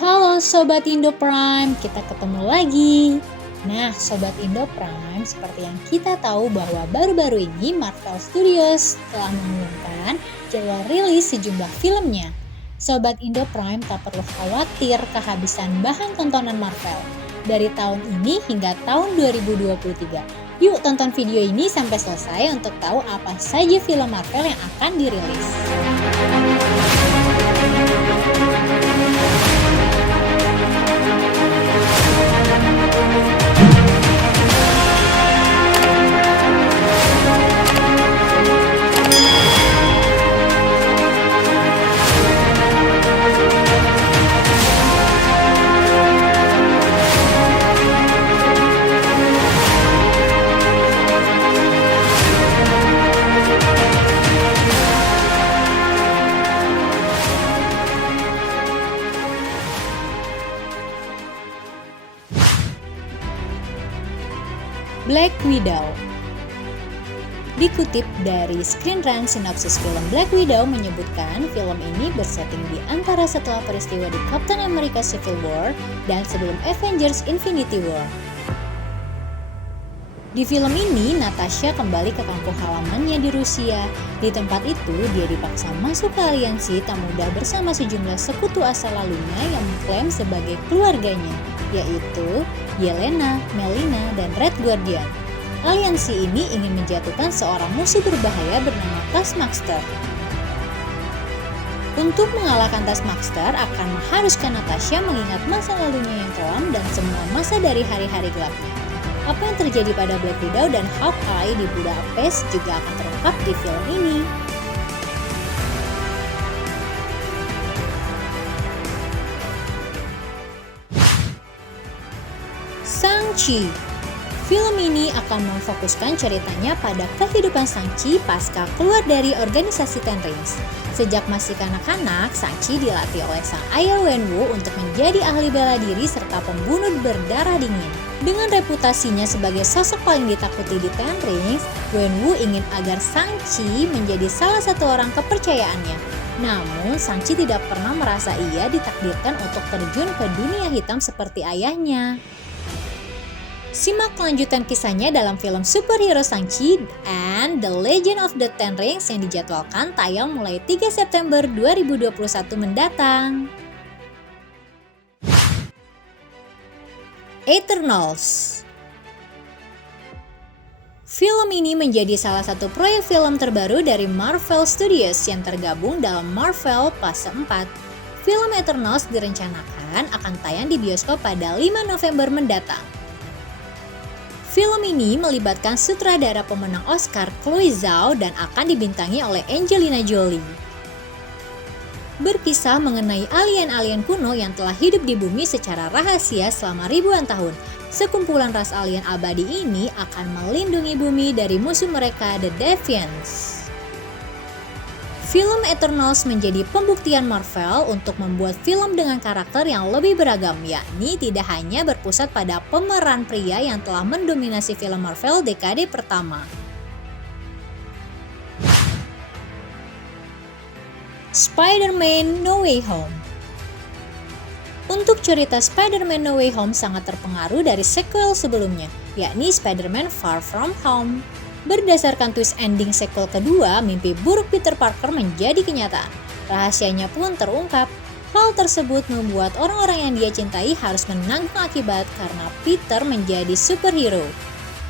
Halo Sobat Indo Prime, kita ketemu lagi. Nah, Sobat Indo Prime, seperti yang kita tahu bahwa baru-baru ini Marvel Studios telah mengumumkan jadwal rilis sejumlah filmnya. Sobat Indo Prime tak perlu khawatir kehabisan bahan tontonan Marvel dari tahun ini hingga tahun 2023. Yuk tonton video ini sampai selesai untuk tahu apa saja film Marvel yang akan dirilis. Black Widow. Dikutip dari Screen Rant, sinopsis film Black Widow menyebutkan film ini bersetting di antara setelah peristiwa di Captain America Civil War dan sebelum Avengers Infinity War. Di film ini, Natasha kembali ke kampung halamannya di Rusia. Di tempat itu, dia dipaksa masuk ke aliansi tak mudah bersama sejumlah sekutu asal lalunya yang mengklaim sebagai keluarganya, yaitu Yelena, Melina, dan Red Guardian. Aliansi ini ingin menjatuhkan seorang musuh berbahaya bernama Taskmaster. Untuk mengalahkan Taskmaster akan mengharuskan Natasha mengingat masa lalunya yang kelam dan semua masa dari hari-hari gelapnya. Apa yang terjadi pada Black Widow dan Hawkeye di Budapest juga akan terungkap di film ini. Shang-Chi. Film ini akan memfokuskan ceritanya pada kehidupan Shang-Chi pasca keluar dari organisasi Ten Rings. Sejak masih kanak-kanak, Shang-Chi dilatih oleh sang ayah Wenwu untuk menjadi ahli bela diri serta pembunuh berdarah dingin. Dengan reputasinya sebagai sosok paling ditakuti di Ten Rings, Wenwu ingin agar Shang-Chi menjadi salah satu orang kepercayaannya. Namun, Shang-Chi tidak pernah merasa ia ditakdirkan untuk terjun ke dunia hitam seperti ayahnya. Simak kelanjutan kisahnya dalam film superhero Shang-Chi and The Legend of the Ten Rings yang dijadwalkan tayang mulai 3 September 2021 mendatang. Eternals. Film ini menjadi salah satu proyek film terbaru dari Marvel Studios yang tergabung dalam Marvel Phase 4. Film Eternals direncanakan akan tayang di bioskop pada 5 November mendatang. Film ini melibatkan sutradara pemenang Oscar Chloe Zhao dan akan dibintangi oleh Angelina Jolie. Berkisah mengenai alien-alien kuno yang telah hidup di bumi secara rahasia selama ribuan tahun. Sekumpulan ras alien abadi ini akan melindungi bumi dari musuh mereka, The Deviants. Film Eternals menjadi pembuktian Marvel untuk membuat film dengan karakter yang lebih beragam, yakni tidak hanya berpusat pada pemeran pria yang telah mendominasi film Marvel dekade pertama. Spider-Man No Way Home. Untuk cerita Spider-Man No Way Home sangat terpengaruh dari sequel sebelumnya, yakni Spider-Man Far From Home. Berdasarkan twist ending sequel kedua, mimpi buruk Peter Parker menjadi kenyataan. Rahasianya pun terungkap. Hal tersebut membuat orang-orang yang dia cintai harus menanggung akibat karena Peter menjadi superhero.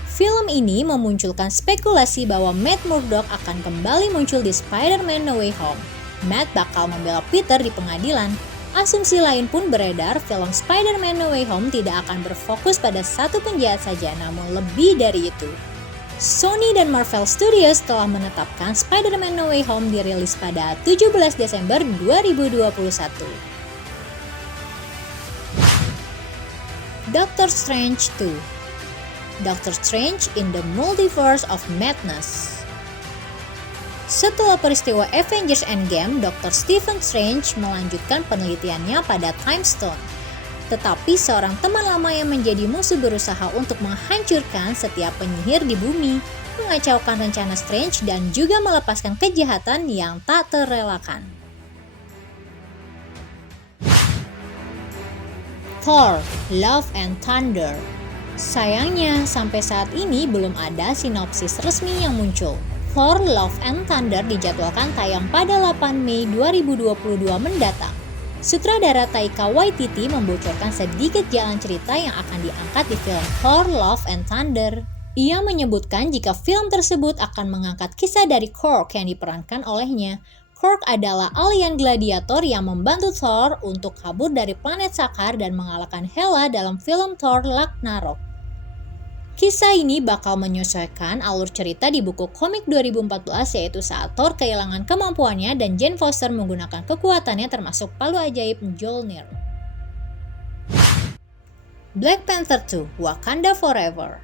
Film ini memunculkan spekulasi bahwa Matt Murdock akan kembali muncul di Spider-Man No Way Home. Matt bakal membela Peter di pengadilan. Asumsi lain pun beredar, film Spider-Man No Way Home tidak akan berfokus pada satu penjahat saja, namun lebih dari itu. Sony dan Marvel Studios telah menetapkan Spider-Man No Way Home dirilis pada 17 Desember 2021. Doctor Strange 2. Doctor Strange in the Multiverse of Madness. Setelah peristiwa Avengers Endgame, Dr. Stephen Strange melanjutkan penelitiannya pada Time Stone. Tetapi seorang teman lama yang menjadi musuh berusaha untuk menghancurkan setiap penyihir di bumi, mengacaukan rencana Strange dan juga melepaskan kejahatan yang tak terelakkan. Thor: Love and Thunder. Sayangnya, sampai saat ini belum ada sinopsis resmi yang muncul. Thor: Love and Thunder dijadwalkan tayang pada 8 Mei 2022 mendatang. Sutradara Taika Waititi membocorkan sedikit jalan cerita yang akan diangkat di film Thor: Love and Thunder. Ia menyebutkan jika film tersebut akan mengangkat kisah dari Korg yang diperankan olehnya. Korg adalah alien gladiator yang membantu Thor untuk kabur dari planet Sakar dan mengalahkan Hela dalam film Thor: Ragnarok. Kisah ini bakal menyesuaikan alur cerita di buku komik 2014, yaitu saat Thor kehilangan kemampuannya dan Jane Foster menggunakan kekuatannya termasuk palu ajaib Mjolnir. Black Panther 2: Wakanda Forever.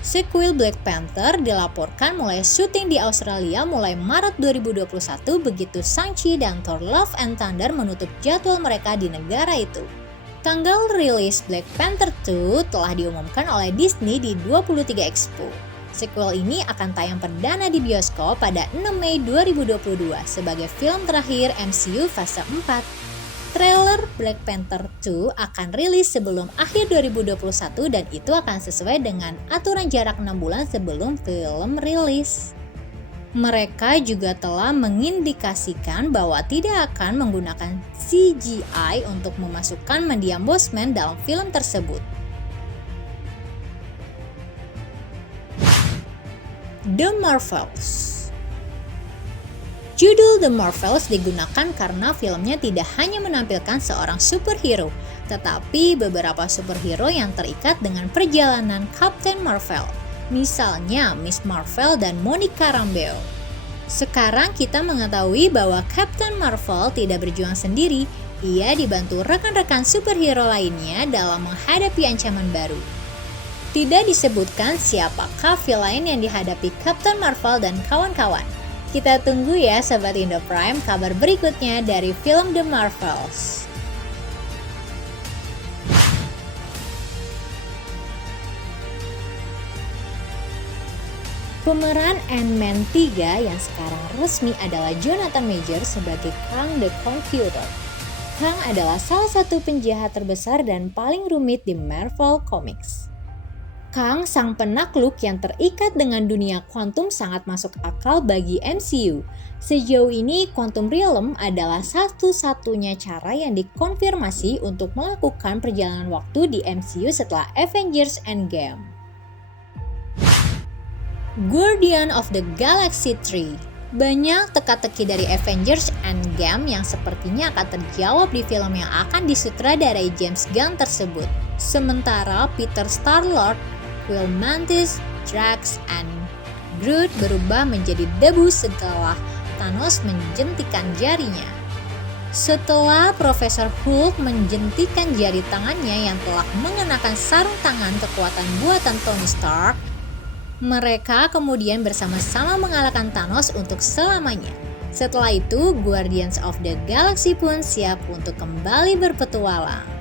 Sequel Black Panther dilaporkan mulai syuting di Australia mulai Maret 2021 begitu Shang-Chi dan Thor: Love and Thunder menutup jadwal mereka di negara itu. Tanggal rilis Black Panther 2 telah diumumkan oleh Disney di 23 Expo. Sequel ini akan tayang perdana di bioskop pada 6 Mei 2022 sebagai film terakhir MCU fase 4. Trailer Black Panther 2 akan rilis sebelum akhir 2021 dan itu akan sesuai dengan aturan jarak 6 bulan sebelum film rilis. Mereka juga telah mengindikasikan bahwa tidak akan menggunakan CGI untuk memasukkan mendiang Boseman dalam film tersebut. The Marvels. Judul The Marvels digunakan karena filmnya tidak hanya menampilkan seorang superhero, tetapi beberapa superhero yang terikat dengan perjalanan Captain Marvel. Misalnya Miss Marvel dan Monica Rambeau. Sekarang kita mengetahui bahwa Captain Marvel tidak berjuang sendiri, ia dibantu rekan-rekan superhero lainnya dalam menghadapi ancaman baru. Tidak disebutkan siapakah villain yang dihadapi Captain Marvel dan kawan-kawan. Kita tunggu ya Sobat Indo Prime kabar berikutnya dari film The Marvels. Pemeran Ant-Man 3 yang sekarang resmi adalah Jonathan Majors sebagai Kang the Conqueror. Kang adalah salah satu penjahat terbesar dan paling rumit di Marvel Comics. Kang, sang penakluk yang terikat dengan dunia kuantum, sangat masuk akal bagi MCU. Sejauh ini, Quantum Realm adalah satu-satunya cara yang dikonfirmasi untuk melakukan perjalanan waktu di MCU setelah Avengers Endgame. Guardian of the Galaxy 3. Banyak teka-teki dari Avengers Endgame yang sepertinya akan terjawab di film yang akan disutradarai James Gunn tersebut. Sementara Peter Star-Lord, Quill Mantis, Drax, and Groot berubah menjadi debu setelah Thanos menjentikan jarinya. Setelah Profesor Hulk menjentikan jari tangannya yang telah mengenakan sarung tangan kekuatan buatan Tony Stark, mereka kemudian bersama-sama mengalahkan Thanos untuk selamanya. Setelah itu, Guardians of the Galaxy pun siap untuk kembali berpetualang.